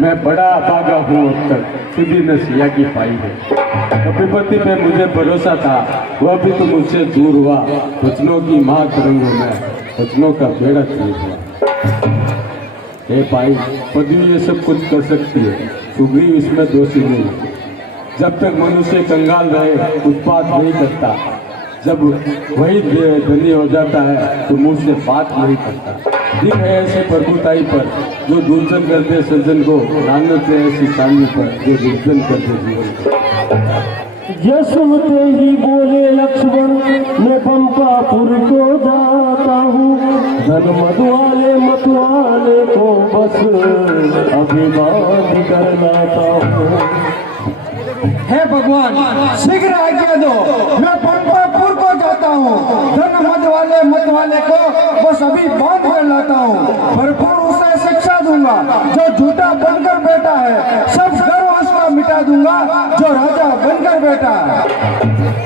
मैं बड़ा भागा हूँ अब तक, खुदी ने सिया की पाई है। कपिपति पे मुझे भरोसा था, वह भी तो मुझसे दूर हुआ। वचनों की माँ करूँगा मैं, वचनों का बेड़ा चूर हुआ। हे भाई, पदवी ये सब कुछ कर सकती है, सुग्रीव इसमें दोषी नहीं है। जब तक मनुष्य कंगाल रहे, उत्पात नहीं करता। जब वही धनी हो जाता है तो मुंह से बात नहीं करता। दिन है ऐसे प्रभुताई पर जो दुर्जन कर दे सज्जन को, लानत है ऐसी चांदी पर जो दुर्जन कर दे जीवन को। यशोते ही बोले लक्ष्मण, मैं पंपापुर को जाता हूँ। धन मधुआले मतवाले को बस अभिमान कर लाता हूँ। हे भगवान, शीघ्र आज्ञा दो, मैं पंपापुर को जाता हूँ। धन मतवाले को बस अभी बांध कर लाता हूँ। भरपूर उसे शिक्षा दूंगा जो झूठा बनकर बैठा है। सब गर्व उसका मिटा दूंगा जो राजा बनकर बैठा है।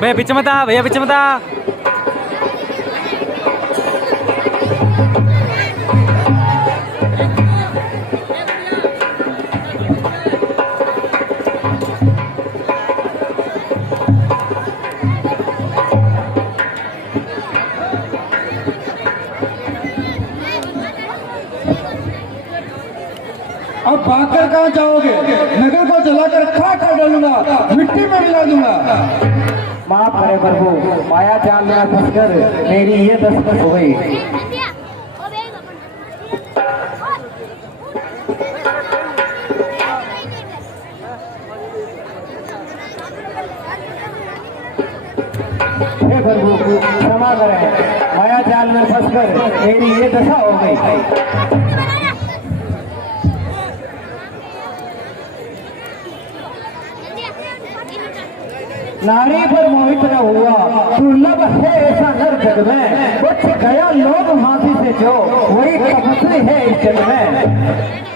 भैया पीछे मत आ, भैया पीछे मत आ। अब भागकर कहाँ जाओगे? नगर को जलाकर खाक कर डालूंगा, मिट्टी में मिला दूंगा। माफ करे प्रभु, माया जाल में फंसकर मेरी ये दस्तक हो गई। हे प्रभु क्षमा करें, माया जाल में फंसकर मेरी ये दशा हो गई। नारी पर मोहित न हुआ, दुर्लभ है ऐसा नर जग में। कुछ गया लोग हाथी से जो, वही तपस्वी है इस जग में।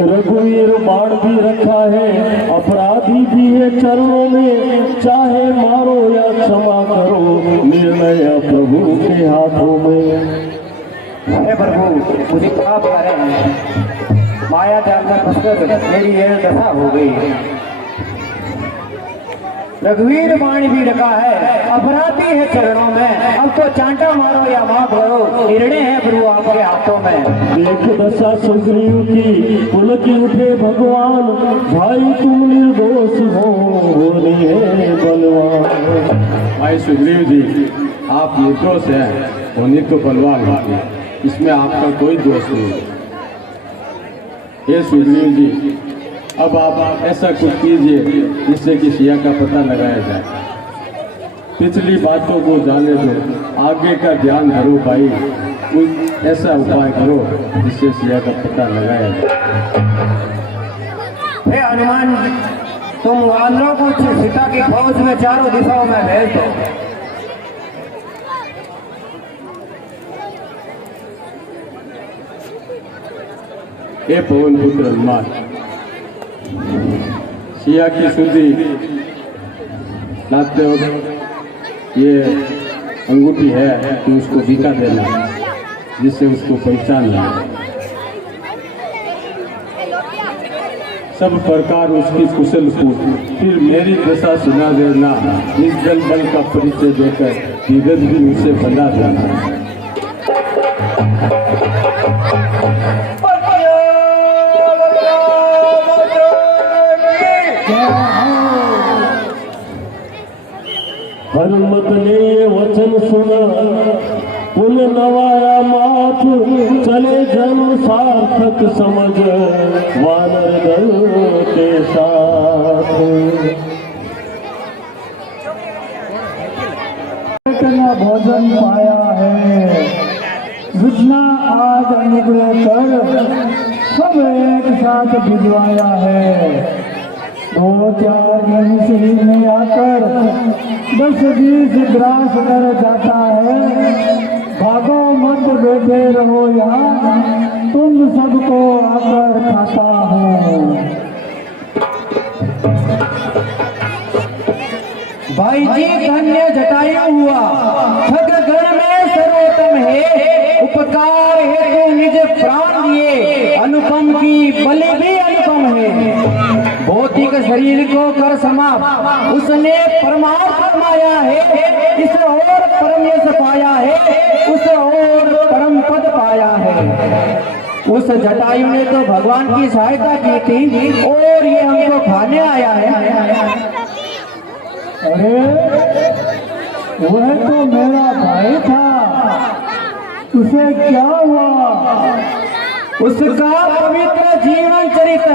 रघुवीर बाण भी रखा है, अपराधी भी है चरणों में। चाहे मारो या क्षमा करो, निर्णय प्रभु के हाथों में। हे प्रभु, मुझे पाप करें, माया जाल में फंसकर मेरी ये दशा हो गई। रघुवीर बाण भी रखा है, अपराधी है चरणों में। अब तो चांटा मारो या माफ करो, निर्णय है प्रभु आपके हाथों में। देख दशा सुग्रीव की, पुलक उठे भगवान। भाई तुम निर्दोष हो, होनी है बलवान। भाई सुग्रीव जी, आप निर्दोष हैं, होनी तो बलवान होगी, इसमें आपका कोई दोष नहीं। ये सुग्रीव जी, अब आप ऐसा कुछ कीजिए जिससे कि सिया का पता लगाया जाए। पिछली बातों को जाने दो, आगे का ध्यान धरो भाई। कुछ ऐसा उपाय करो जिससे सिया का पता लगाया जाए। हे हनुमान, तुम वानरों को सीता की फौज में चारों दिशाओं में भेज दो। हे पवन पुत्र हनुमान, सिया की शुद्धि लाते वक्त ये अंगूठी है कि उसको दिखा देना, जिससे उसको पहचान लेना। सब प्रकार उसकी कुशल पूछ, फिर मेरी दशा सुना देना। निर्जल बल का परिचय देकर धीरज भी उसे बना देना। हनुमत ने ये वचन सुना, पुन नवाया माथ। चले जन्म सार्थक समझ, वानर दल के साथ। इतना भोजन पाया है, जितना आज अनुग्रह कर सब एक साथ भिजवाया है। 2-4 दिन में आकर 10-20 ग्रास कर जाता है। भागो मत, बैठे रहो यहाँ, तुम सबको आकर खाता हूँ। भाई जी धन्य जटायु हुआ, खग गण में सर्वोत्तम है। उपकार हेतु निज प्राण दिए, अनुपम की बलि भी अनुपम है। भौतिक शरीर को कर समाप्त, उसने परमार्थ माया है। इस और परम यश पाया है, उस और परम पद पाया है। उस जटायु ने तो भगवान की सहायता की थी, और ये हमको खाने आया है। अरे वह तो मेरा भाई था, उसे क्या हुआ? उसका पवित्र जीवन चरित्र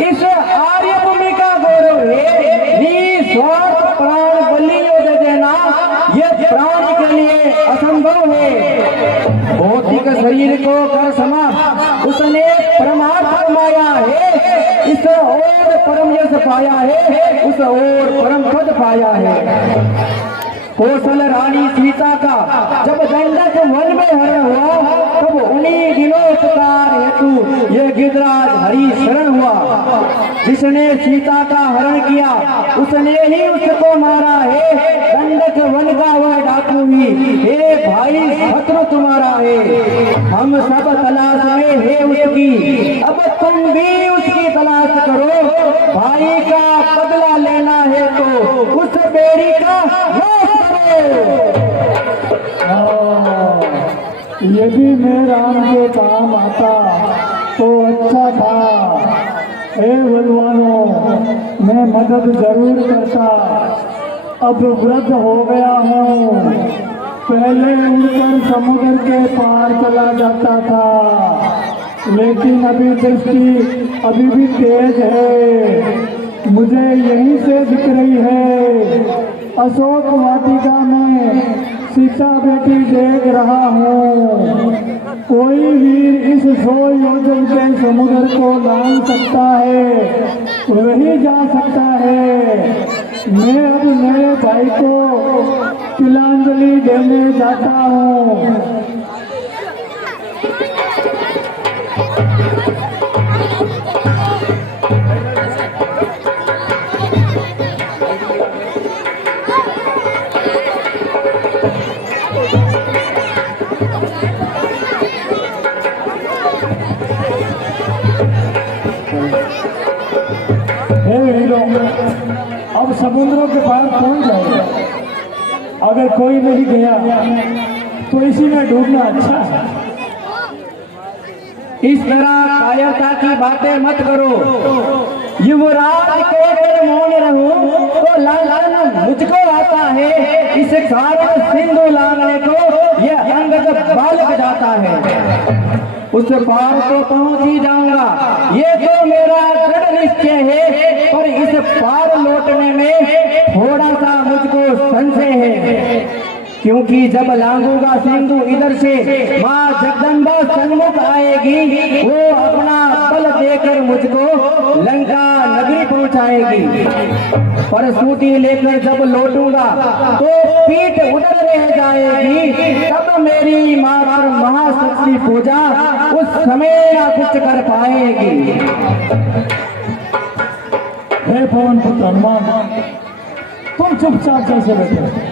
इस आर्य भूमि का गौरव है। निस्वार्थ प्राण बलि दे देना यह प्राण के लिए असंभव है। भौतिक शरीर को कर समाप्त, उसने परमार्थ माया है। इस और परम यश पाया है, उस और परम पद पाया है। कौशल रानी सीता का जब दंडक वन में हरण हुआ, तब उन्हीं दिनों उपकार हेतु ये गिरिराज हरि शरण हुआ। जिसने सीता का हरण किया, उसने ही उसको मारा है। दंडक वन का वह डाकू ही हे भाई शत्रु तुम्हारा है। हम सब तलाश में है उसकी, अब तुम भी उसकी तलाश करो। भाई का बदला लेना है तो उस बेड़ी का यदि मैं राम के काम आता तो अच्छा था। हे बलवानों, मैं मदद जरूर करता, अब वृद्ध हो गया हूँ। पहले उड़कर समुद्र के पार चला जाता था, लेकिन अभी दृष्टि अभी भी तेज है। मुझे यहीं से दिख रही है। अशोक वाटिका में सीता बेटी देख रहा हूँ। कोई वीर इस 100 योजन के समुद्र को लांघ सकता है, वही जा सकता है। मैं अब नए भाई को तिलांजलि देने जाता हूँ। अब समुद्रों के पार कौन जाएगा? अगर कोई नहीं गया तो इसी में डूबना अच्छा है। इस तरह कायरता की बातें मत करो। युवराज को अगर मौन रहूं तो लालन मुझको आता है। इस कारण सिंधु लांघने को यह अंगद बालक जाता है। उस पार तो पहुंच ही जाऊंगा, ये तो मेरा दृढ़ निश्चय है। पर इस पार लौटने में थोड़ा सा मुझको संशय है, क्योंकि जब लांघूंगा सिंधु इधर से माँ जगदम्बा सन्मुख आएगी। वो अपना बल देकर मुझको लंका नगरी पहुंचाएगी। पर सूटी लेकर जब लौटूंगा तो पीठ उधर रह जाएगी। तब मेरी माँ पर महाशक्ति पूजा उस समय ना कुछ कर पाएगी। हे पवन पुत्र हनुमान, तुम चुपचाप कैसे बैठे?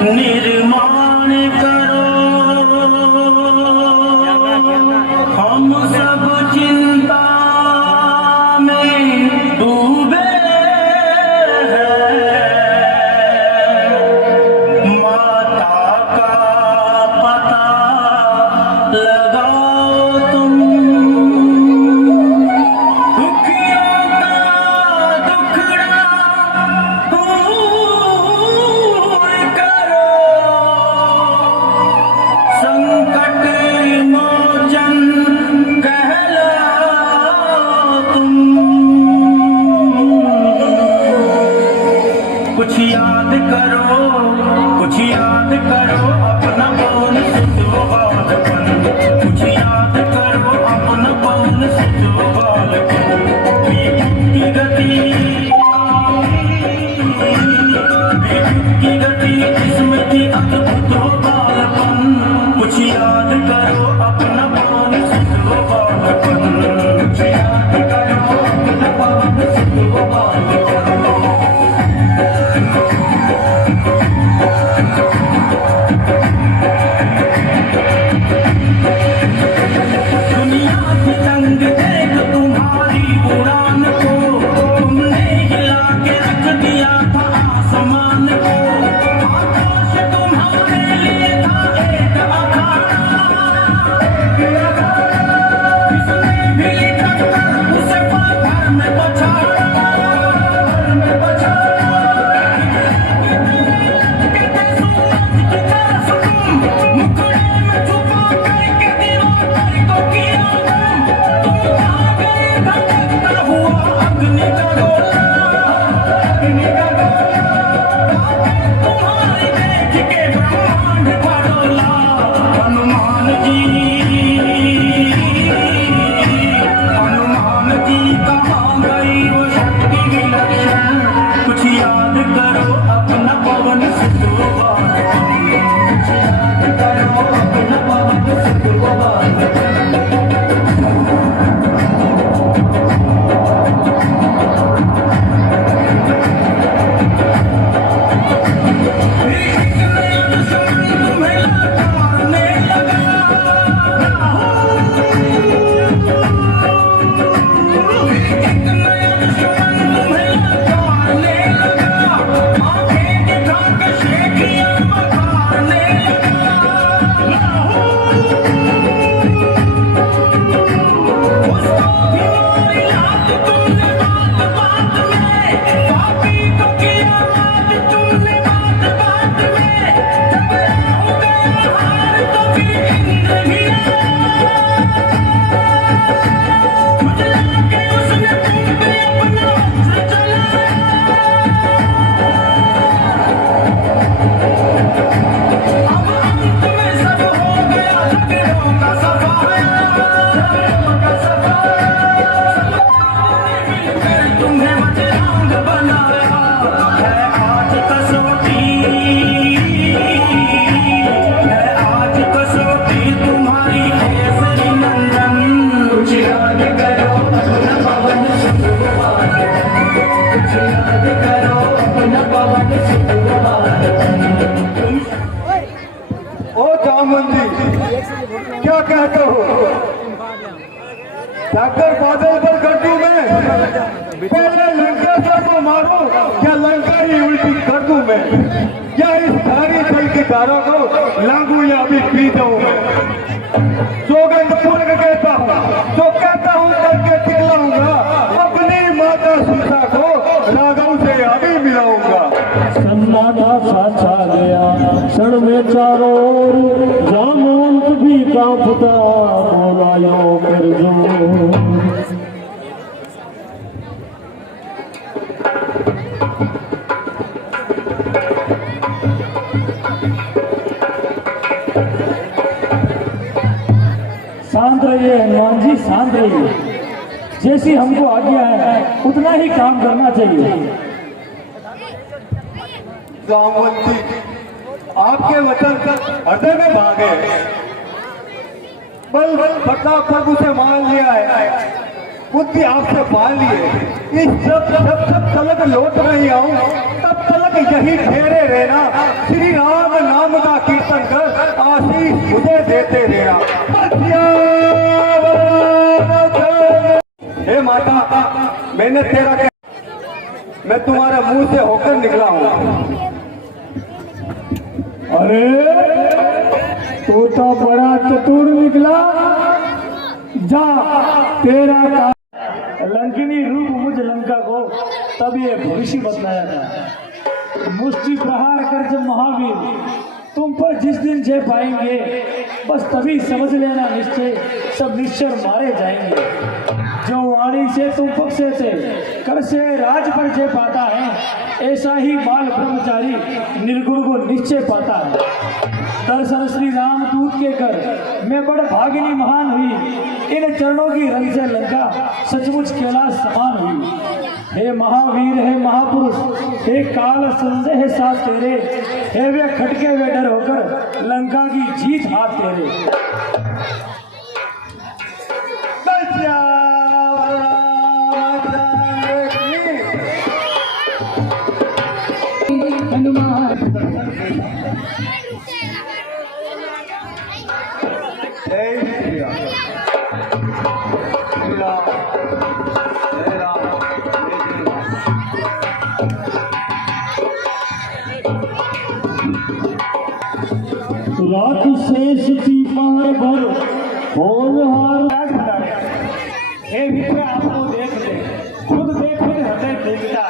निर्माण करो, हम सब चिंता में डूबे हैं। माता का पता लगाओ तुम, दुखियों का दुखड़ा दूर करो, संकट मोचन कहलाओ तुम। कुछ याद करो, कुछ याद करो अपना पवन सिंधु बालपन। कुछ याद करो अपना पवन सिंधु बालपन। की गति, की गति इसमें थी अद्भुत बालपन। कुछ याद करो अपना पवन सिंधु बालपन। कुछ याद करो अपना पवन सिंधु बालपन। दुनिया की तंग देख तुम्हारी उड़ान को, तुमने हिला के रख दिया था आसमान को। आकाश तुम्हारे लिए था एक अखाड़ा, इसने भी टक्कर उसे पाथर में बचाड़ा, घर में बचाड़ा। जामुन जी, क्या कहते हो? जाकर बादल पर कर दूं मैं, पहले लंकेश्वर को मारूं या लंका ही उल्टी कर दूं मैं, या इस धारी जल की धारा को लागू या अभी पी जाऊं मैं। सौगंध पूर्ण कहता हूं, जो कहता हूं करके दिखलाऊंगा, अपनी माता सीता को राघव से अभी मिलाऊंगा। सन्नाटा सा छा गया क्षण में चारों ओर, जामवंत भी कांपता बोला यो कर जो। शांत रहिए हनुमान जी, शांत रहिए। जैसी हमको आज्ञा है उतना ही काम करना चाहिए। जामुन जी, आपके वचन हृदय में भागे, बल प्रताप उसे मान लिया है, बुद्धि आपसे पाल लिए। इस जब तलक लौट नहीं आऊं तब तलक यही ठहरे रहना, श्री राम नाम का कीर्तन कर आशीष मुझे देते रहना। हे माता, मैंने तेरा मैं तुम्हारे मुंह से होकर निकला हूं। अरे तू तो बड़ा चतुर निकला, जा तेरा लंकिनी रूप मुझ लंका को तब ये भविष्य बतलाया था। मुष्टि प्रहार कर जब महावीर तुम पर जिस दिन जय पाएंगे, बस तभी समझ लेना निश्चय सब निश्चर मारे जाएंगे। जो वाणी से तुम पक्षे थे, कर से राज पर जय पाता है, ऐसा ही बाल ब्रह्मचारी निर्गुण को निश्चय पाता है। दर्शन श्री राम दूत के कर मैं बड़ भागिनी महान हुई, इन चरणों की रंग से लंका सचमुच कैलाश समान हुई। हे महावीर, हे महापुरुष, हे काल संदेह साथ तेरे, हे वे खटके वे डर होकर लंका की जीत हाथ तेरे। रात शेष थी पहाड़ भर होनहार। हे मित्र, आपको देख ले, खुद देख फिर हृदय देखता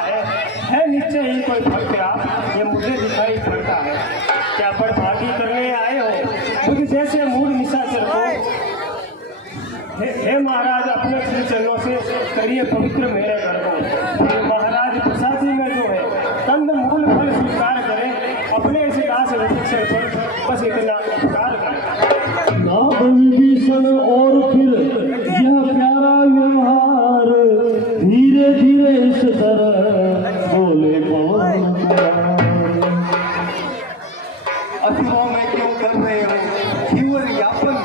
है निश्चय ही कोई भक्त आप, ये मुझे दिखाई पड़ता है। क्या बड़भागी करने आए हो मुझ जैसे मूड निशाचर को? हे महाराज, अपने श्री चरणों से करिए पवित्र मेरे घर को। हे महाराज, प्रसादी में जो है कंद मूल फल स्वीकार करें, अपने इस दास विभीषण पर बस इतना उपकार करें। ना विभीषण और फिर यह प्यारा व्यवहार, धीरे धीरे इस तरह बोले अथवा में क्यों कर रहे हो जीवन यापन?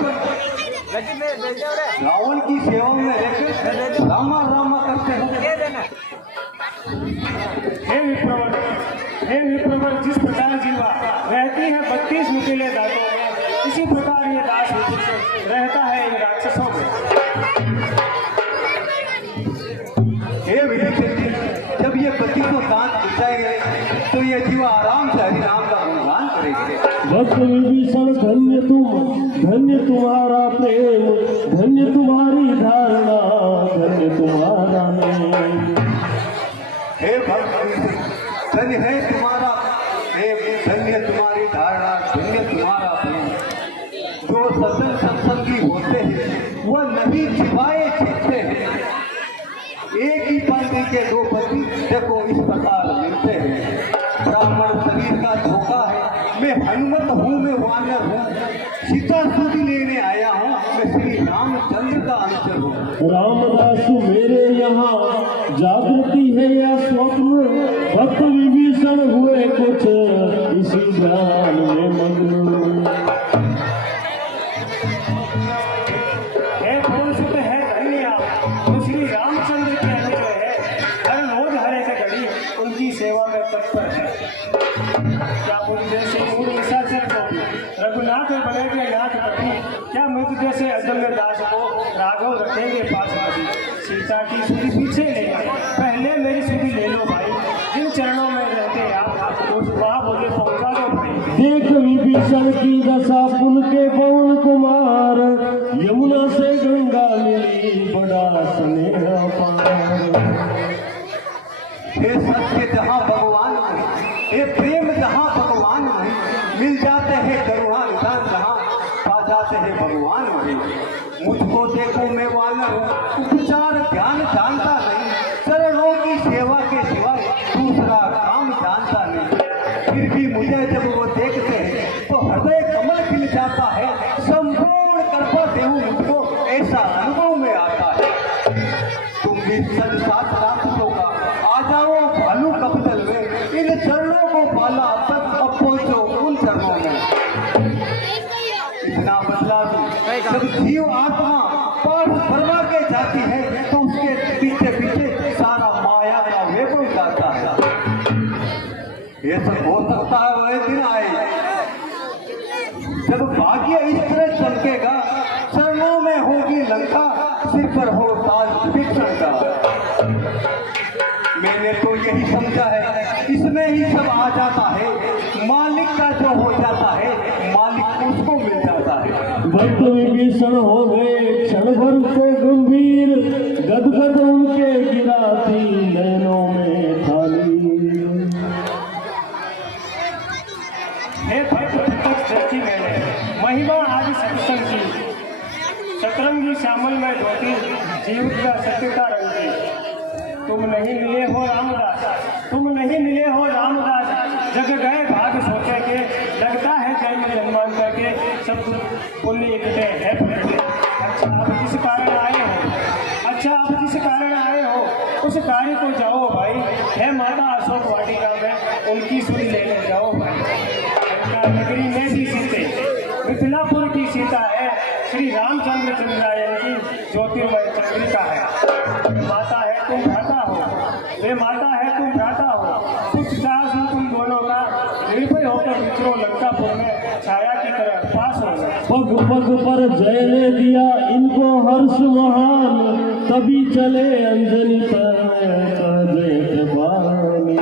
रावण की सेवा में रहकर रामा रामा करते हो। हे विप्रवर, जिस प्रकार जीवा रहती है 32 नुकीले दांतों में, इसी प्रकार ये दास विभीषण रहता है इन राक्षसों में। हे विभीषण जी, जब ये 32 दांत टूटाए गए तो ये जीवा आराम से हरि नाम का गुणगान करेंगे। भक्त विभीषण, धन्य तुम, धन्य तुम्हारा प्रेम, धन्य तुम्हारी धारणा, धन्य तुम्हारा नेम। हे भक्त विभीषण, धन्य है तुम्हारा प्रेम, धन्य तुम्हारी धारणा, धन्य तुम्हारा प्रेम। जो सज्जन सत्संगी होते हैं वह नहीं छिपाए छिपते हैं। एक ही पंक्ति के दो पति देखो इस प्रकार मिलते हैं। ब्राह्मण शरीर का धोखा है, मैं हनुमत हूँ, मैं वानर हूँ, सीता सूदी लेने आया हूँ, मैं श्री रामचंद्र का अंशर हूँ। रामदास मेरे यहाँ जागृति है या स्वप्न, भक्त विभीषण हुए कुछ इसी ज्ञान में मग्न। है धन्य तो श्री रामचंद्र के अंदर है, हर रोज हर एक घड़ी उनकी सेवा में तत्पर है। क्या उन जैसे मूल निशाचर को रघुनाथ बनेंगे नाथपति, क्या मृत जैसे अदम्य दास को राघव रखेंगे पास वाली। सीता की सुधि पीछे ले आए, पहले मेरी सुधि ले लो भाई। जिन चरणों में रहते आप उस वहाँ मुझे पहुँचा दो भाई। देख विभीषण की दशा पुन के पवन कुमार, यमुना से गंगा मिली बड़ा स्नेह पार। हे सत्य जहाँ भगवान में, हे प्रेम जहाँ भगवान में, मिल जाते हैं करुणा निदान जहाँ पा जाते हैं भगवान वहीं। मुझको देखो मैं वानर हूँ, उपचार ज्ञान जानता नहीं, चरणों की सेवा के सिवाय दूसरा काम जानता नहीं। फिर भी मुझे जब वो देखते हैं तो हृदय कमल खिल जाता है, संपूर्ण कृपा देहु मुझको ऐसा अनुभव में आता है। तुम भी सच साथ रास्तों का आ जाओ भालू कपतल में, इन चरणों को पाला तक अब पहुंचो उन चरणों में। इतना बदला भी जब जीव आत्मा पार करवा के जाती है तो उसके पीछे पीछे सारा माया का वैभव जाता है। ये सब हो सकता है वह दिन आए जब भाग्य इस तरह चमकेगा, चरणों में होगी लंका, सिर पर हो ताज विभीषण का। मैंने तो यही समझा है इसमें ही सब आ जाता है, मालिक का जो हो जाता है मालिक उसको मिल जाता है। भक्त विभीषण हो गए क्षण भर से गंभीर, गदगद उनके गिराती नैनों में थाली। हे भक्त तक सृष्टि मैंने महिमा आदि सत्संग की, सतरंगी श्यामल में धोती जीव का सत्यता रंगी। तुम नहीं मिले हो रामदास, तुम नहीं मिले हो रामदास, जग गए भाग सोचे के, लगता है जन्म जन्मांतर के सब पुण्य इकट्ठे है पकड़े। अच्छा आप किस कारण आए हो, अच्छा आप किस कारण आए हो, उस कार्य को जाओ भाई। है माता अशोक वाटिका में उनकी सुधि लेने जाओ भाई। नगरी में भी सीते, मिथिलापुर की सीता है, श्री रामचंद्र चंद्रायन की ज्योतिर्मय चंद्रिका है। माता है तुम भ्राता हो, वे माता है तुम भ्राता हो, कुछ चाह तुम दोनों का निर्भय होकर विचरो लंकापुर में छाया की तरह पास हो गए। पग पग पर जय ने दिया इनको हर्ष महान, तभी चले अंजनी तर जेठ बानी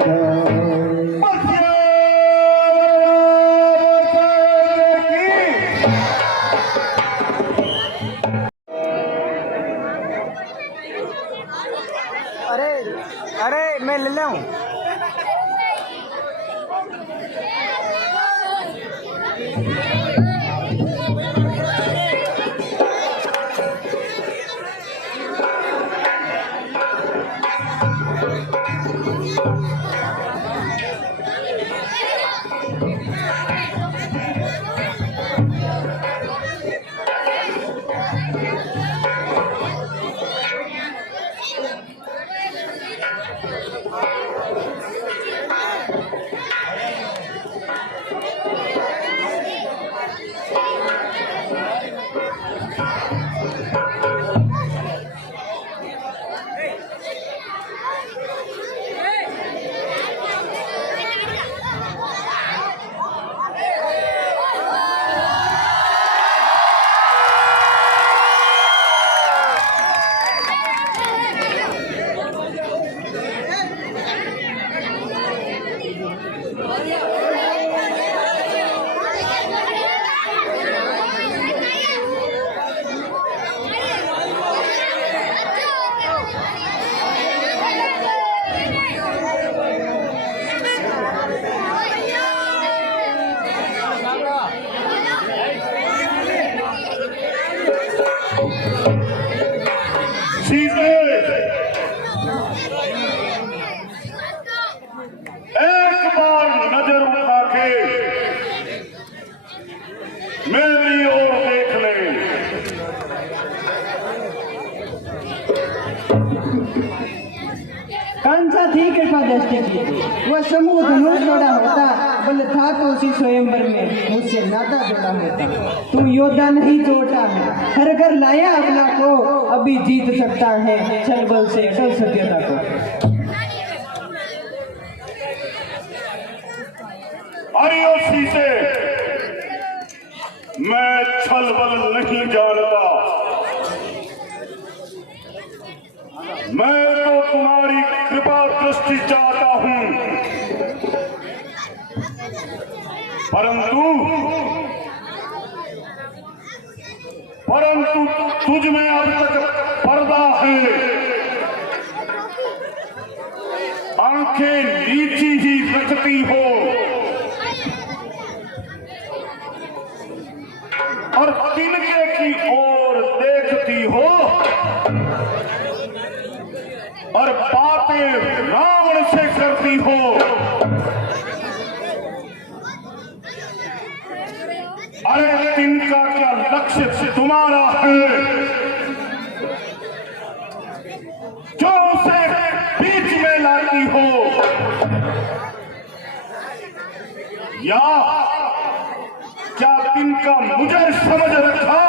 अरे मैं ले लूँ। एक बार नजर उठा के मेरी ओर देख ले। कंसा थी कृपा दृष्टि की, वह समूह धनुष जोड़ा होता, बल था तो उसी स्वयंवर में मुझसे नाता जोड़ा होता। तू योद्धा नहीं चोटा है, हर घर लाया अपना को, अभी जीत सकता है छल बल से अटल सत्यता को। अरे ओ सीते, छल बल नहीं जानता। मैं तो तुम्हारी कृपा दृष्टि चाहता हूं, परंतु तुझ में अब तक पर्दा है। आंखें नीची ही रखती हो और तिनके की ओर देखती हो और बातें रावण से करती हो। अरे तिनका क्या लक्ष्य तुम्हारा है जो उसे बीच में लाती हो, या क्या तिनका मुझे समझ रखा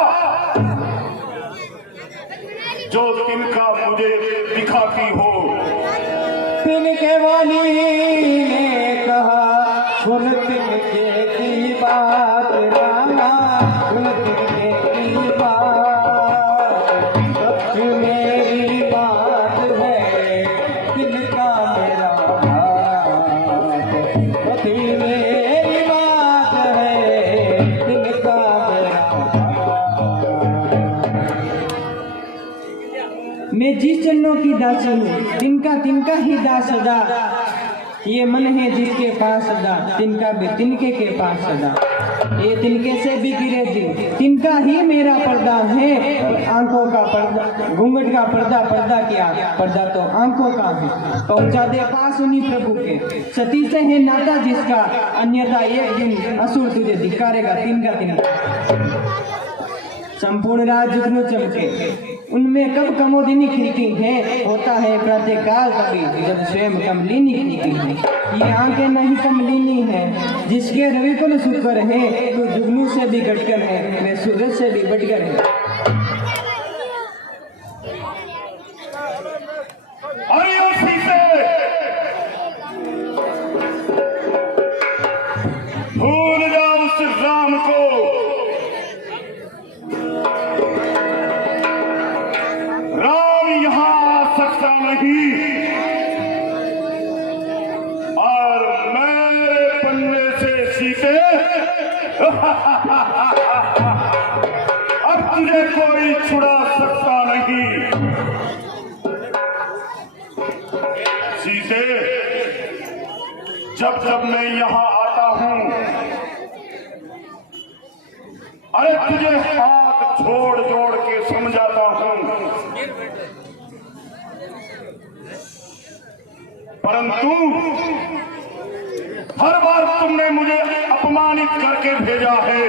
जो तिनका मुझे दिखाती हो। तिनके वाली ने कहा सुन तिनके की बात रामा, सुन तिनके की बात, सच मेरी बात है तिनका मेरा हाथ, सच मेरी बात है तिनका मेरा हाथ। मैं जिस चरणों की दासी हूँ तिनका तिनका ही दास सदा, ये मन है जिसके पास सदा तिनका भी तिनके के पास सदा। ये तिनके से भी गिरे दिन तिनका ही मेरा पर्दा है, आंखों का पर्दा घूंघट का पर्दा, पर्दा क्या पर्दा तो आंखों का है। पहुंचा दे पास उन्हीं प्रभु के, सती से है नाता जिसका, अन्यथा एक दिन असुर तुझे धिक्कारेगा तिनका तिनका। संपूर्ण रात जुगनू चमके उनमें कब कमोदिनी खिलती है, होता है प्रातः काल कभी जब स्वयं कमलिनी खिलती है। ये आंखें नहीं कमलिनी है जिसके रविकुल सुकर है, तो जुगनू से भी घटकर है, मैं सूरज से भी बढ़कर है। अरे उसी से भूल जाओ उस राम को, राम यहां आ सकता नहीं और मेरे पन्ने से सीते अब तुझे कोई छुड़ा सकता नहीं। सीते, जब जब मैं यहां आता हूं, अरे तुझे हाथ जोड़ जोड़ के समझाता हूं, परंतु हर बार तुमने मुझे अपमानित करके भेजा है।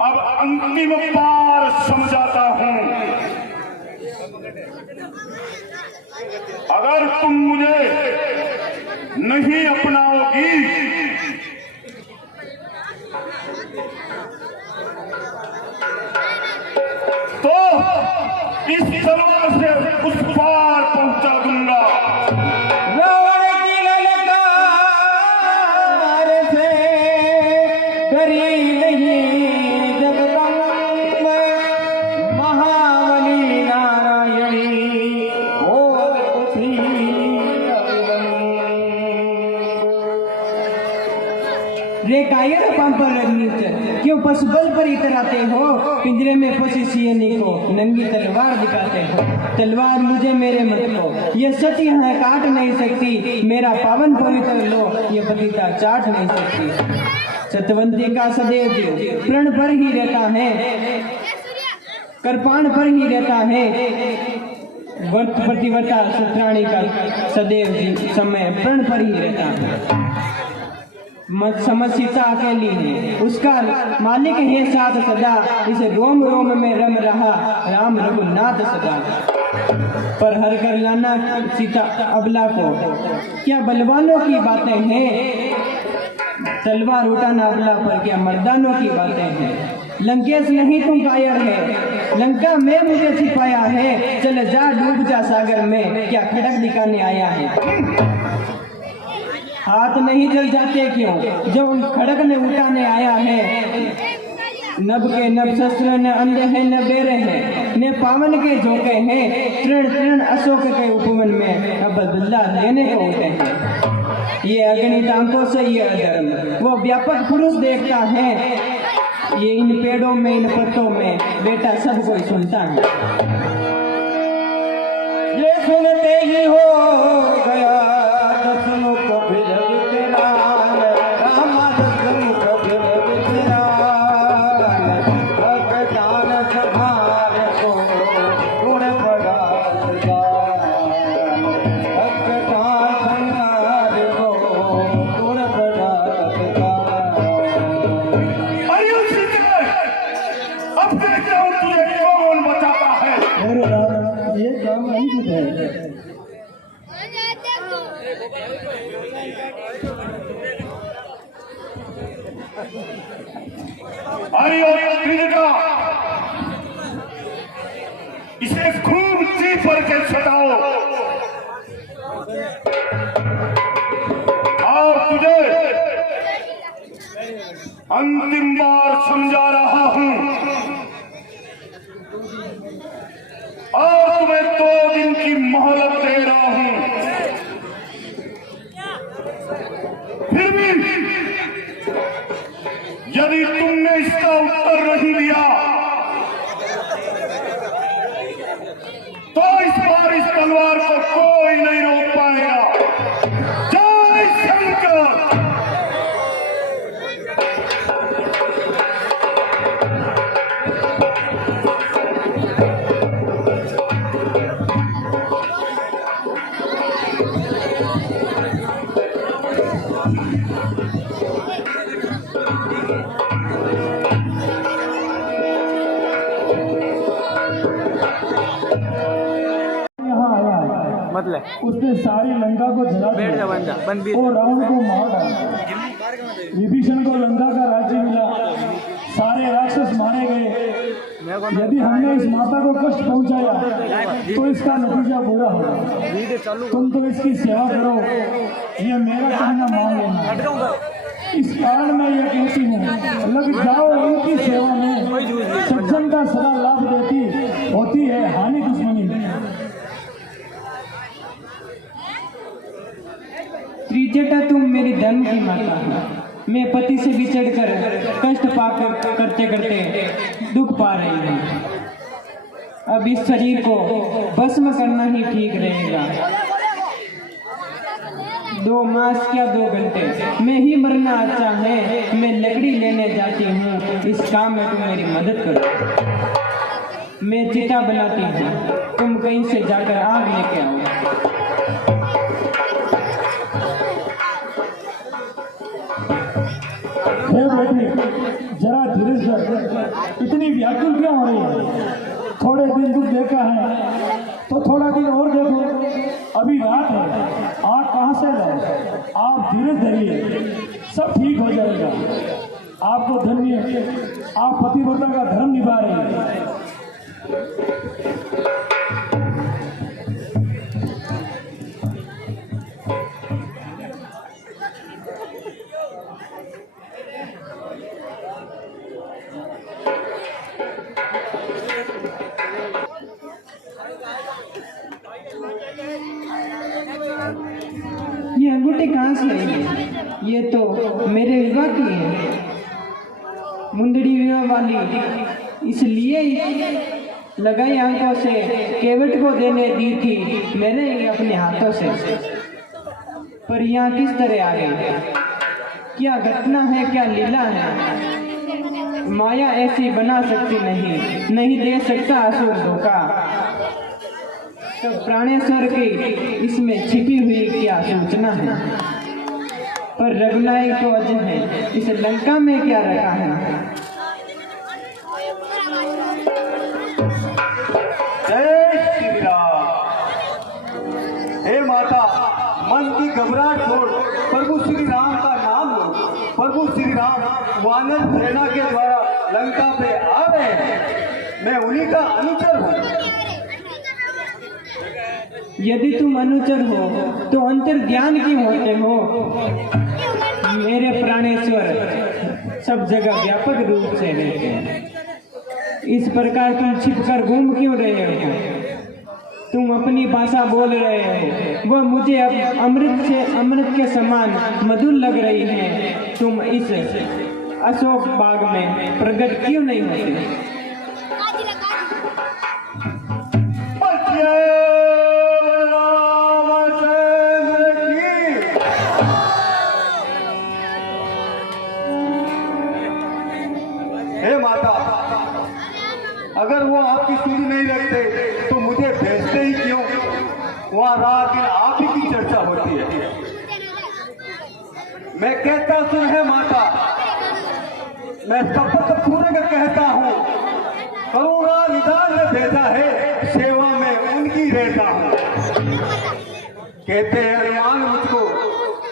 अब अंतिम बार समझाता हूं, अगर तुम मुझे नहीं अपनाओगी तो इस सरोवर से उस पार पहुंचा दूंगा। रावण की ललकार से डरी नहीं जगदम्ब, महाबली नारायणी होती रे कायर पंपर क्यों पशुबल पर इतराते हो, पिंजरे में फंसी सियनी को नंगी तलवार दिखाते हो। तलवार मुझे मेरे मत को, ये सती है काट नहीं सकती, मेरा पावन पवित्र लो ये पतिता चाट नहीं सकती। सतवंती का सदैव जीव प्रण पर ही रहता है, कृपाण पर ही रहता है, वर्त प्रतिवर्ता सत्राणी का सदैव जीव समय प्रण पर ही रहता है। समस्या अकेली है, उसका मालिक है साथ सदा, इसे रोम रोम में रम रहा राम रघुनाथ सदा। पर हर कर लाना सीता अबला को, क्या बलवानों की बातें हैं, तलवार उठाना अबला पर क्या मर्दानों की बातें हैं। लंकेश नहीं तुम कायर है, लंका में मुझे छिपाया है, चल जा डूब जा सागर में, क्या खड़क दिखाने आया है। हाथ नहीं जल जाते क्यों जो उन खड़क ने उठाने आया है। नभ के नभ शस्त्र न अंधे है न बेरे है ने पावन के झोंके हैं। तृण तृण अशोक के उपवन में अब बदला लेने को उठे हैं। ये अगणित आंखों से ये अधर्म वो व्यापक पुरुष देखता है। ये इन पेड़ों में इन पत्तों में बेटा सब कोई सुनता है। ये सुनते ही हो गया दसनों को फिर तेरा रामा दसनों को फिर तेरा भगवान संहार को तूने बड़ा भगवान संहार को तूने बड़ा अरे अब देखता हूँ तुझे कौन बचाता है। अरे यार ये काम नहीं कुछ है। अरे का इसे खूब जी भर के सटाओ और तुझे अंतिम बार समझा रहा हूं और तुम्हें 2 दिन की मोहलत दे रहा हूं। फिर भी यदि तुमने इसका उत्तर नहीं दिया तो इस बार इस तलवार को कोई नहीं रोक पाएगा। जय शंकर। यहाँ आया मतलब उसने सारी लंका को जला दिया और रावण को मार डाला। विभीषण को लंका का राज्य मिला, सारे राक्षस मारे गए। यदि हमने इस माता को कष्ट पहुंचाया तो इसका नतीजा बुरा होगा। तुम तो इसकी सेवा करो, ये मेरा कहना मान लेना। इस कारण मैं ये कहती हूँ लग जाओ इनकी सेवा में। सज्जन का सदा लाभ देती होती है हानि दुश्मनी में। त्रिजटा तुम मेरी धर्म की माता हो। मैं पति से बिछड़ कर कष्ट पाकर करते करते दुख पा रही हूँ। अब इस शरीर को भस्म करना ही ठीक रहेगा। 2 मास क्या 2 घंटे में ही मरना अच्छा है। मैं लकड़ी लेने जाती हूँ, इस काम में तुम मेरी मदद करो। मैं चिता बनाती हूँ, तुम कहीं से जाकर आग लेके आओ। हे बेटी जरा धीरे से, इतनी व्याकुल क्यों हो रही है? थोड़े दिन दुख देखा है तो थोड़ा दिन और देखो। अभी रात है, आग कहाँ से लाए? आप धीरे धरिए, सब ठीक हो जाएगा। आपको धन्य, आप पतिव्रता का धर्म निभा रही है। ये अंगूठी कहाँ से आई? ये तो मेरे विवाह की है, मुंदड़ी विवाह वाली, इसलिए लगाई आंखों से केवट को देने दी थी मैंने अपने हाथों से। पर यहाँ किस तरह आ गई? क्या घटना है, क्या लीला है? माया ऐसी बना सकती नहीं, नहीं दे सकता असुर धोखा। तब प्राणेश्वर की इसमें छिपी हुई क्या सूचना है? पर रघुनायक तो अजय है, इस लंका में क्या रखा है? जय श्री राम। हे माता, मन की घबराहट छोड़ प्रभु श्री राम का नाम लो। प्रभु श्री राम वानर सेना के द्वारा लंका पे आ रहे हैं। मैं उन्हीं का अनुचर हूँ। यदि तुम अनुचर हो तो अंतर्ज्ञान क्यों होते हो? मेरे प्राणेश्वर सब जगह व्यापक रूप से रहते हैं। इस प्रकार तुम छिपकर घूम क्यों रहे हो? तुम अपनी भाषा बोल रहे हो, वह मुझे अब अमृत के समान मधुर लग रही है। तुम इस अशोक बाग में प्रकट क्यों नहीं होते? हे माता, अगर वो आपकी सुध नहीं रखते तो मुझे भेजते ही क्यों? वहाँ रात दिन आप ही की चर्चा होती है। मैं कहता सुन है माता, मैं शपथ पूर्वक कहता हूँ, करुणा निदान में भेजा है, सेवा में उनकी रहता हूँ। कहते हैं हनुमान मुझको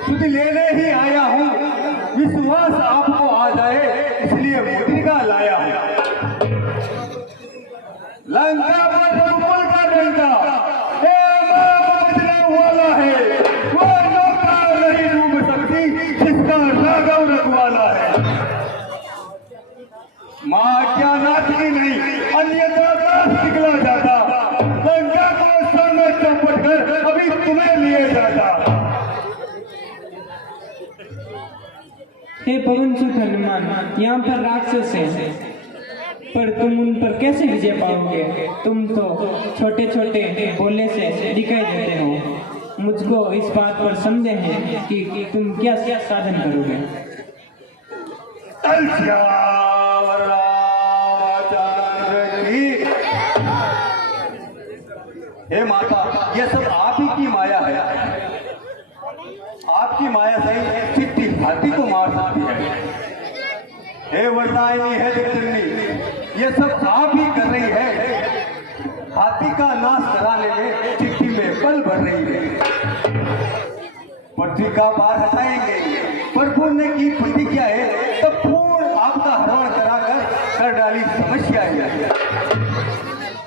सुध लेने ही आया हूँ, विश्वास आपको आ जाए इसलिए मुद्रिका लाया हूँ। लंका पर रघुकुल का डंका बजने वाला है, वो नौका नहीं डूब सकती जिसका राघव रखवाला है। माँ क्या नाचती नहीं, अन्यथा दास निकला जाता, लंका को सर में चौपट कर अभी तुम्हें लिए जाता। हे पवन सुत हनुमान, यहाँ पर राक्षस है, पर तुम उन पर कैसे विजय पाओगे? तुम तो छोटे छोटे भोले से दिखाई देते हो। मुझको इस बात पर संदेह है कि तुम क्या साधन करोगे। हे माता, यह सब आप ही की माया है। आपकी माया से चिट्ठी हाथी को मार सकती है। हे वरदायिनी, है जगदम्बी, ये सब आप ही कर रही है। हाथी का नाश कराने में चिट्ठी में बल भर रही है। पृथ्वी का भार हटाएंगे, प्रभु ने की प्रतिज्ञा है, तब पूर्ण आपका हरण कराकर कर डाली समस्या है।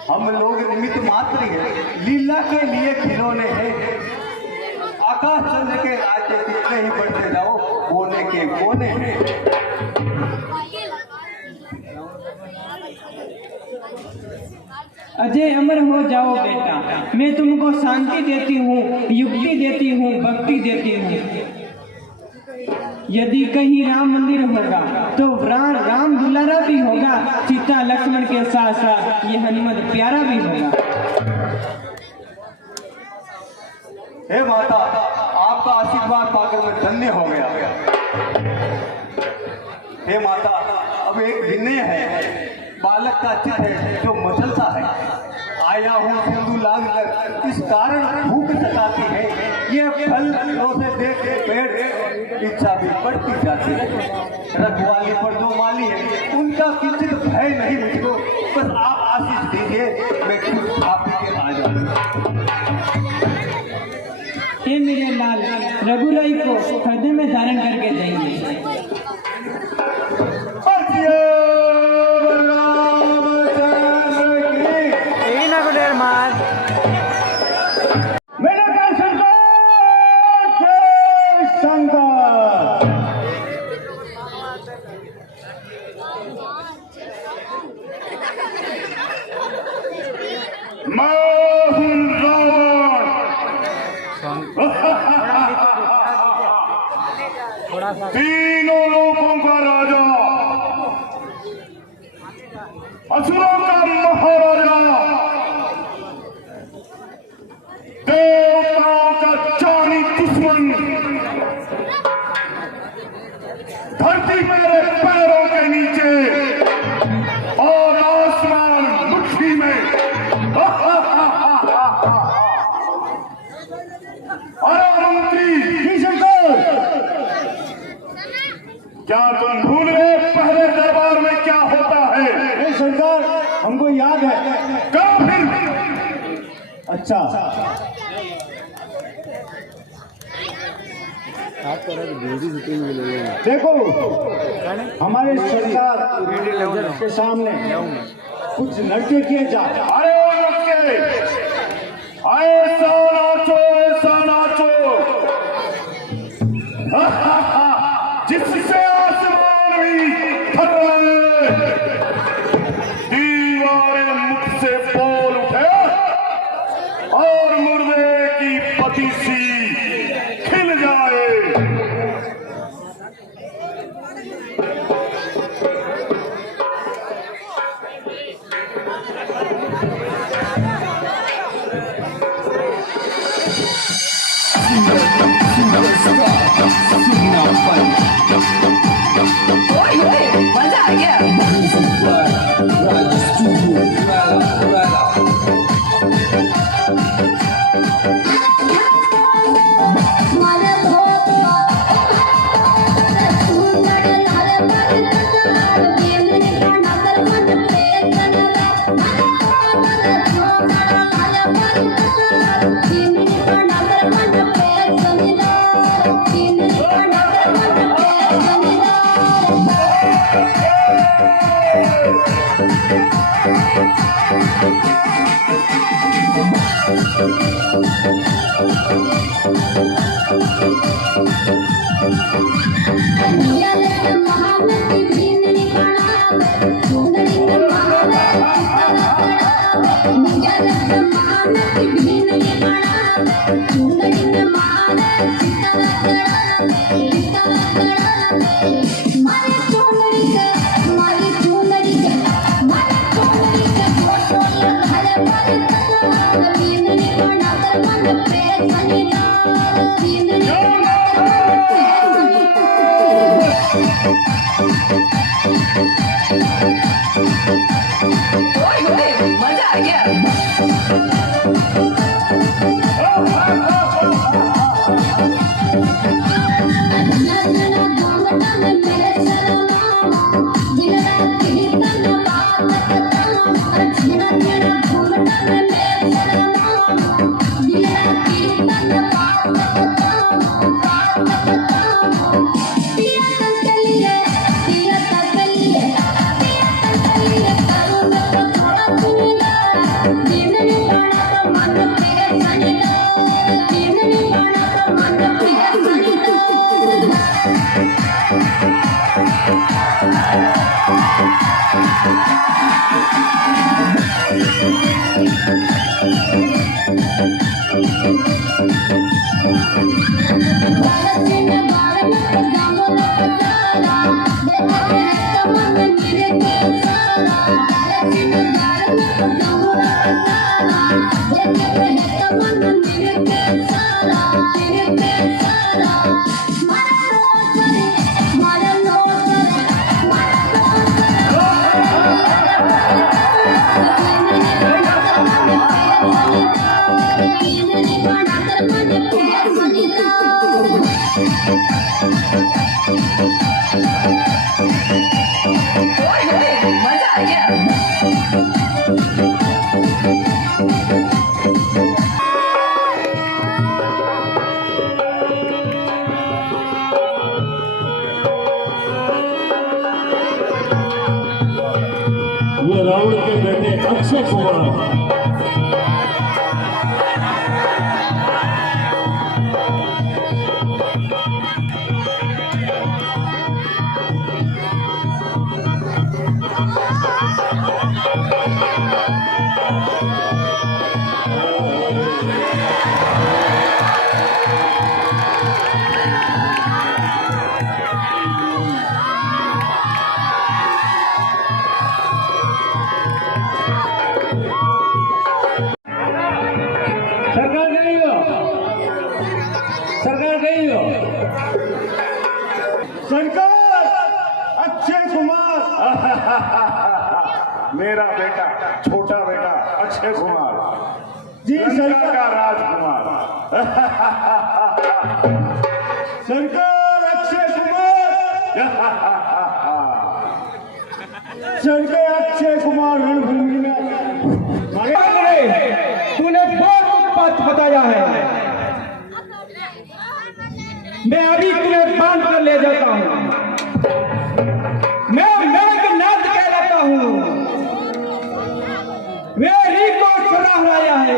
हम लोग निमित्त मात्र है, लीला के लिए खिलौने हैं। आकाश चंद्र के राज्य कितने ही बढ़ते जाओ, कोने के कोने हैं। अजय अमर हो जाओ बेटा, मैं तुमको शांति देती हूँ, युक्ति देती हूँ, भक्ति देती हूँ। यदि कहीं राम मंदिर होगा तो राम दुलारा भी होगा, सीता लक्ष्मण के साथ साथ ये हनुमत प्यारा भी होगा। हे माता, आपका आशीर्वाद पाकर मैं धन्य हो गया। हे माता, अब एक विनय है, बालक का चित्त है जो मचलता है। आया हूँ सिंधु लांग कर, इस कारण भूख सताती है। ये फल से देख के पेड़ इच्छा भी बढ़ती जाती है। रखवाली पर जो माली है, उनका किंचित भय नहीं मुझको, बस आप आशीष दीजिए, मैं खुद आप के आ जाऊँ। हे मेरे लाल, रघुराई को हृदय में धारण करके जाएंगे। तीनों लोगों का राजा, असुरों का महाराजा, देवताओं का जानी दुश्मन, धरती मेरे पैरों के नीचे और आसमान मुट्ठी में। अरे मंत्री क्या तुम भूल गए पहले दरबार में क्या होता है? सरकार, हमको याद है। कब फिर? अच्छा, देखो हमारे सरकार के सामने कुछ लड़के किए जा। अरे वो लड़के ऐसा मजा आ गया। मजा आ गया। ये रावण के बेटे अक्षय कुमार सरकार अक्षय कुमार मेरा बेटा छोटा बेटा अक्षय कुमार जी सरकार का राजकुमार सरकार अक्षय कुमार सरकार अक्षय कुमार रणभूमि में तूने बहुत बात बताया है। मैं अभी तुम्हें बांध कर ले जाता हूँ। मैं मेघनाथ कहलाता हूँ। मेरी को सराहनाया है,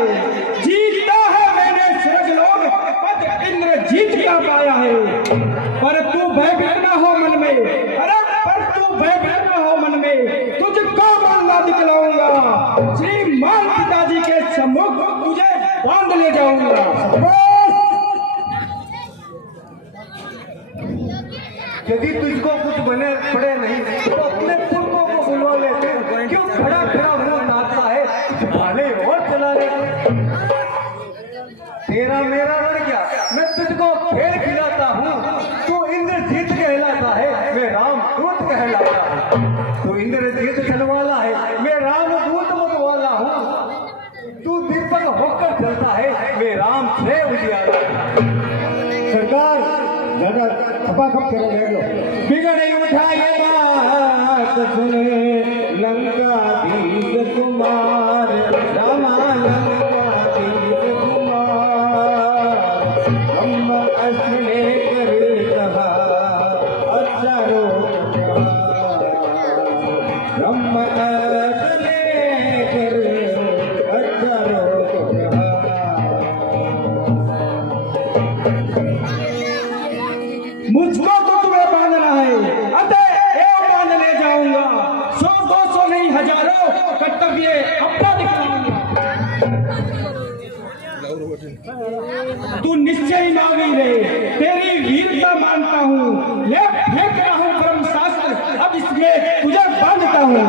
जीता है मैंने स्वर्गलोक पद इंद्रजीत का पाया है। पर तू भयभीत न हो मन में, अरे पर तू भयभीत न हो मन में, तुझको मानना दिखलाऊंगा। श्रीमान पिताजी के सम्मुख तुझे बांध ले जाऊंगा। यदि तुझको कुछ बने पड़े नहीं तो अपने पुरखों को बुलवा लेते, क्यों खड़ा खड़ा मुंह नाचता है भाले और चला ले। तेरा मेरा रण क्या, मैं तुझको खेल खिलाता हूँ, तू इंद्रजीत कहलाता है, मैं रामदूत कहलाता हूँ। तू इंद्रजीत चलवाला है, मैं रामदूत मतवाला हूँ। तू दीपक होकर चलता है, मैं राम से उजियारा। सरकार ज्यादा खपाखप करे बैठ लो। बिगड़े उठाए बात सुने लंकाधीश कुमार, रामा लंकाधीश कुमार। हम असले कर कहा अचारो हम असले कर अचारो मुझको तो तुम्हें बांधना है, अतः एवं बांध ले जाऊंगा। 100-200 नहीं हजारों कर्तव्य अपना दिखाऊंगा। तू निश्चय मांगी रे, तेरी वीरता मानता हूँ। ले फेंक रहा हूँ ब्रह्मशास्त्र, अब इसमें तुझे बांधता हूँ।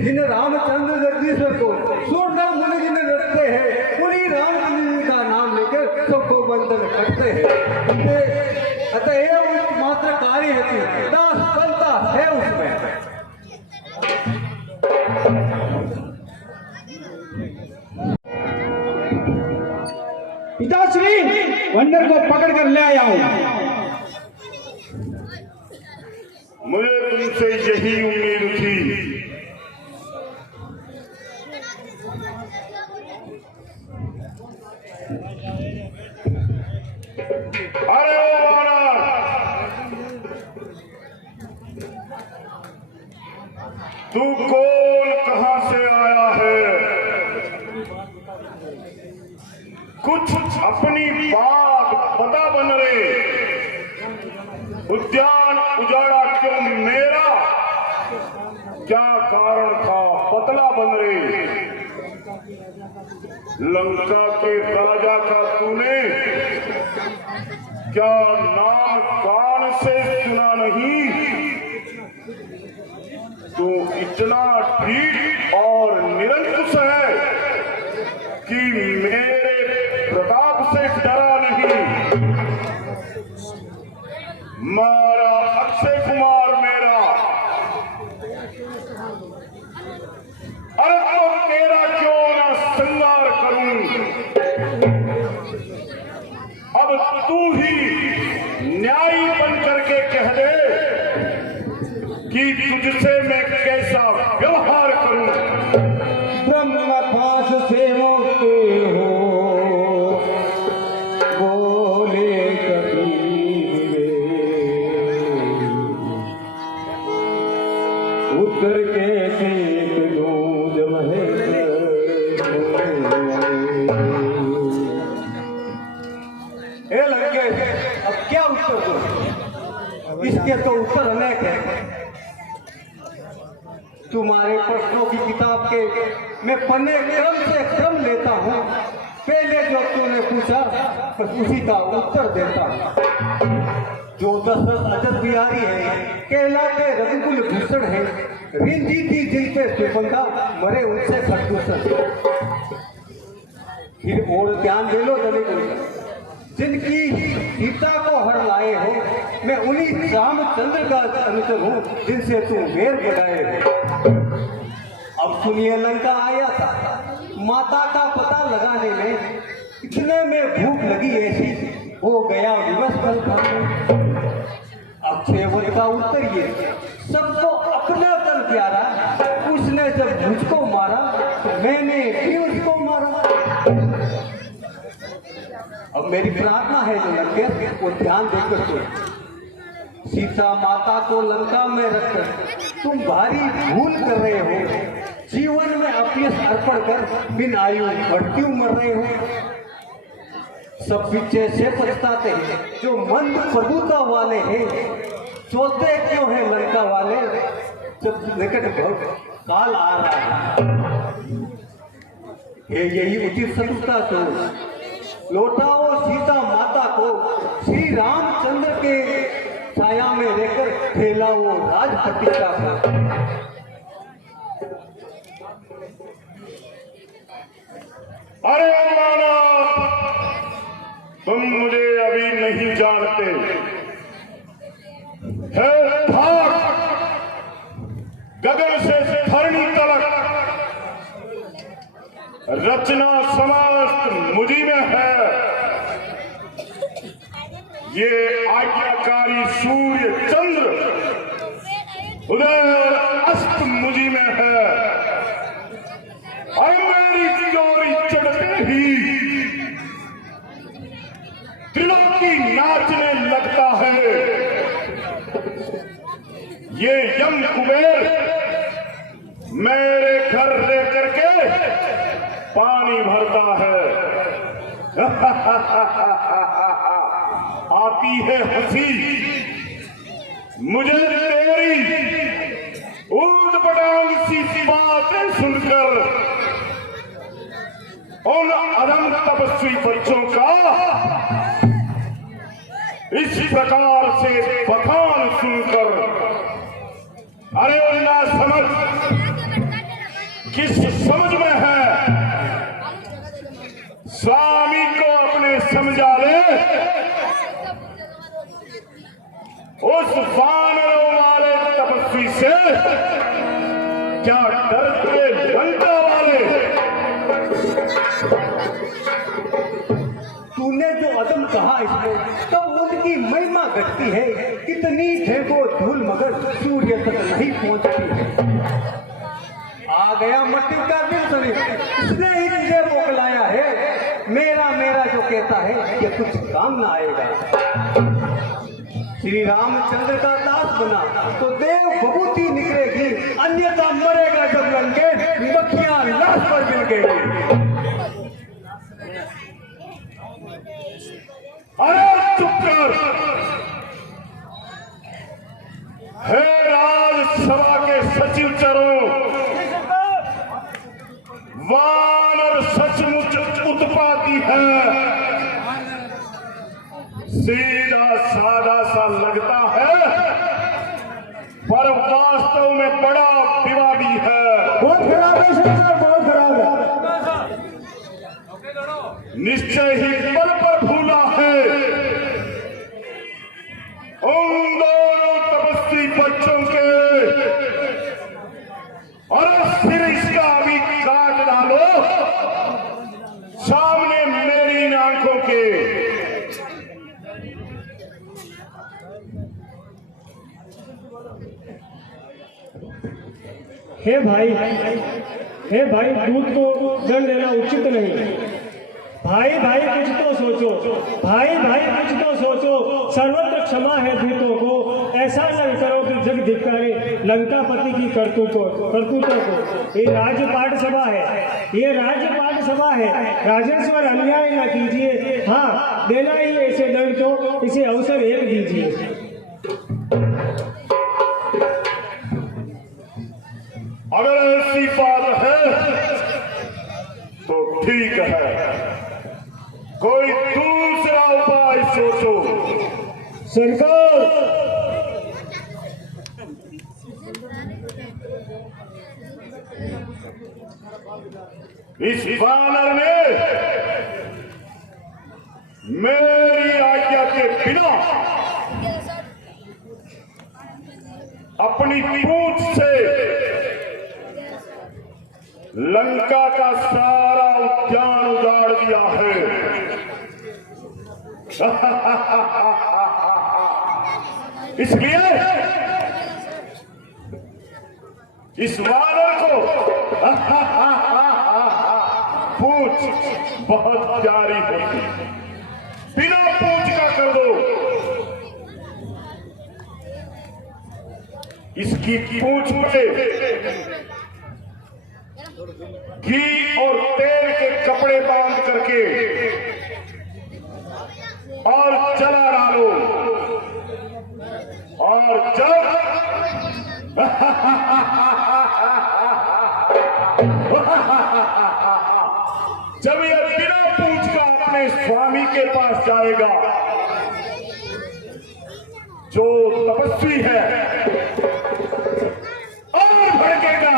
जिन रामचंद्र जगदीश्वर को सूरदास मुनि जी ने रखते हैं, उन्हीं रामचंद्र जी का नाम लेकर सबको बंधन करते हैं। अतः यह मात्र कार्य है कि दास बनता है उसमें। पिताश्री, वंडर को पकड़ कर ले आया हूं। मुझे तुमसे यही उम्मीद थी। अरे ओ वानर, तू कौन, कहां से आया है? कुछ अपनी बात बता बन रे। उद्यान उजाड़ा क्यों मेरा? क्या कारण था? पतला बन रे। लंका के राजा का तूने क्या नाम कान से सुना नहीं? तू इतना ढीठ और निरंकुश है कि मेरे प्रताप से डरा नहीं। मारा अक्षय कुमार मेरा, अरे तो तेरा क्यों ना श्रृंगार करूं? अब तू ही न्यायी बन करके कह दे कि तुझसे मैं कैसा व्यवहार करूं। ब्रह्म पास से मुक्त हो बोले कबीर, उत्तर के देख लूं जब है। ए लड़के, अब क्या उत्तर दो? इसके तो उत्तर अनेक है। तुम्हारे प्रश्नों की किताब के मैं पन्ने क्रम से क्रम लेता हूँ। पहले जो तूने पूछा बस उसी का उत्तर देता हूँ। जो दशरथ अजत बिहारी है, कहलाते रघुकुल भूषण है, रिंजी थी जिन पे सुपंगा, मरे उनसे खटभूषण। फिर और ध्यान दे लो दलित, जिनकी सीता को हर लाए हो, मैं उन्हीं रामचंद्र का अनुचर हूँ जिनसे तू वेर बनाए हो। अब सुनिए, लंका आया था, माता का पता लगाने में इतने में भूख लगी ऐसी हो गया विवश पल भर। अब 6 वर्ष का उत्तर ये, सबको अपना कर प्यारा, उसने जब मुझको मारा तो मैंने भी उसको मारा। अब मेरी प्रार्थना है जो लंके वो ध्यान देकर सुनो। सीता माता को लंका में रखकर तुम भारी भूल कर रहे हो, जीवन में अपयश अर्पण कर बिन आयु मृत्यु मर रहे हो। सब पीछे से पछताते हैं जो मंद प्रभुता वाले हैं, सोचते क्यों है लंका वाले जब निकट बहुत काल आ रहा है। यही उचित शत्रुता तो लौटाओ सीता माता को, श्री रामचंद्र के छाया में रहकर खेला वो राजपति का। अरे माना, तुम मुझे अभी नहीं जानते। है भाग गगन से धरणी तलक, रचना समस्त मुझी में है। ये आज्ञाकारी सूर्य चंद्र उदय और अस्त मुझी में है। और मेरी चोरी चढ़ते ही त्रिलोकी नाचने लगता है। ये यम कुबेर मेरे घर लेकर के पानी भरता है। आती है हंसी मुझे तेरी ऊट पटांग सी बातें सुनकर। उन अदम तपस्वी बच्चों का इस प्रकार से बखान सुनकर, अरे ना समझ किस समझ में है, स्वामी को अपने समझा ले। उस वानरों वाले तपस्वी से क्या डरते लंका वाले। तूने जो अदम कहा इसमें तब उनकी महिमा घटती है, कितनी फेंको धूल मगर सूर्य तक नहीं पहुंचती है। आ गया मट्टी का दिल शरीर, इसने ही तुझे मोकलाया है। मेरा मेरा जो कहता है ये कुछ काम ना आएगा। श्री रामचंद्र का दास बना तो देव बबूती निकलेगी, अन्यथा मरेगा जब लंके मक्खियां लाश पर गिरेगी। अरे चुप कर। हे राजसभा के सचिव चरों, वानर सचमुच उत्पाती है। सीधा साधा सा लगता है पर वास्तव में बड़ा विवादी है। बहुत खराब है शंकर, बहुत खराब है। निश्चय ही पल पर भूला है। उन दोनों तपस्वी बच्चों के और फिर इसका भी काट डालो सामने मेरी आंखों के। हे भाई, दूध को दंड देना उचित नहीं। भाई कुछ तो सोचो, भाई कुछ तो सोचो। सर्वत्र क्षमा है दूतों को, ऐसा न करो कि जग धिक्कारे लंकापति की करतूतों को। ये राजपाट सभा है, ये राजपाट सभा है। राजेश्वर अन्याय न कीजिए। हाँ, देना ही ऐसे दंड तो इसे अवसर एक दीजिए। अगर ऐसी बात है तो ठीक है, कोई दूसरा उपाय सोचो। सरकार, इस वानर ने मेरी आज्ञा के बिना अपनी पूंछ से लंका का सारा उद्यान उजाड़ दिया है। इसलिए इस वानर को पूछ बहुत प्यारी होती, बिना पूछ का कर दो। इसकी पूछ पे घी और तेल के कपड़े बांध करके और जला डालो, और जब यह बिना पूछ का अपने स्वामी के पास जाएगा, जो तपस्वी है, और भड़केगा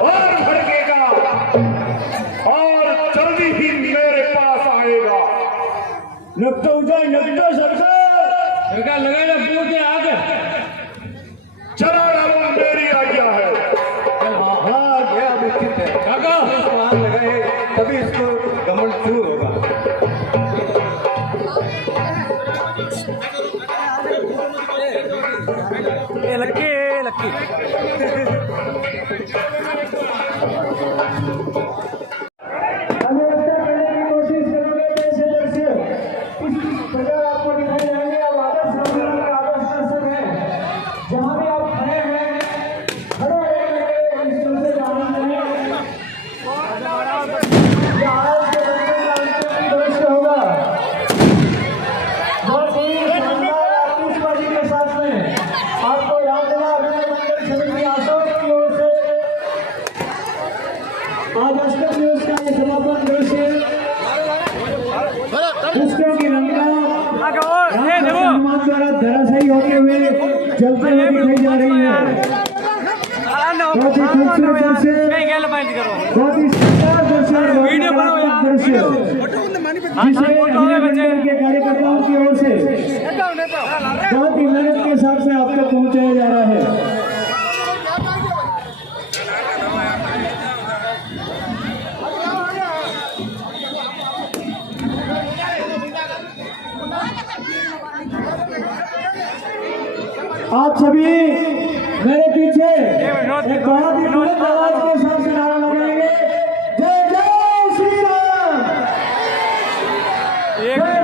और भड़केगा और जल्दी ही मेरे पास आएगा। नकतो उजाय नकतो सरकार लगा ना पूछे आगे चला डालो, मेरी आज्ञा है। हाँ गया निश्चित है काका वहां लगाए तभी इसको घमंड दूर होगा। लक्की लक्की हमें उत्तर करने की कोशिश करोगे तो इस नजर से कुछ जगह आपको दिखाई जाएंगे। अब आदर्श नगर का आदर्श दर्शन है, जहाँ भी आप खड़े हैं खड़े रहेंगे इस तरह से जाना है। ये आज के दर्शन का अंतिम दृश्य होगा, बहुत ही शानदार आतिशबाजी के साथ में आपको यादगार अभिनय मंडल समिति आशोक की ओर से आज अष्टम न्यूज का ये समापन दृश्य पुष्पों की लंका हनुमान द्वारा धराशायी होते हुए जलते हुए दिखाई जा रही है। बहुत ही खूबसूरत दृश्य, बहुत ही शानदार दृश्य, दृश्य जिसे अभिनय मंडल के कार्यकर्ताओं की ओर से बहुत ही मेहनत के साथ से आप तक पहुंचाया जा रहा है। आप सभी मेरे पीछे एक बहुत ही बुलंद आवाज के साथ से नारा लगाएंगे, जय जय श्री राम, जय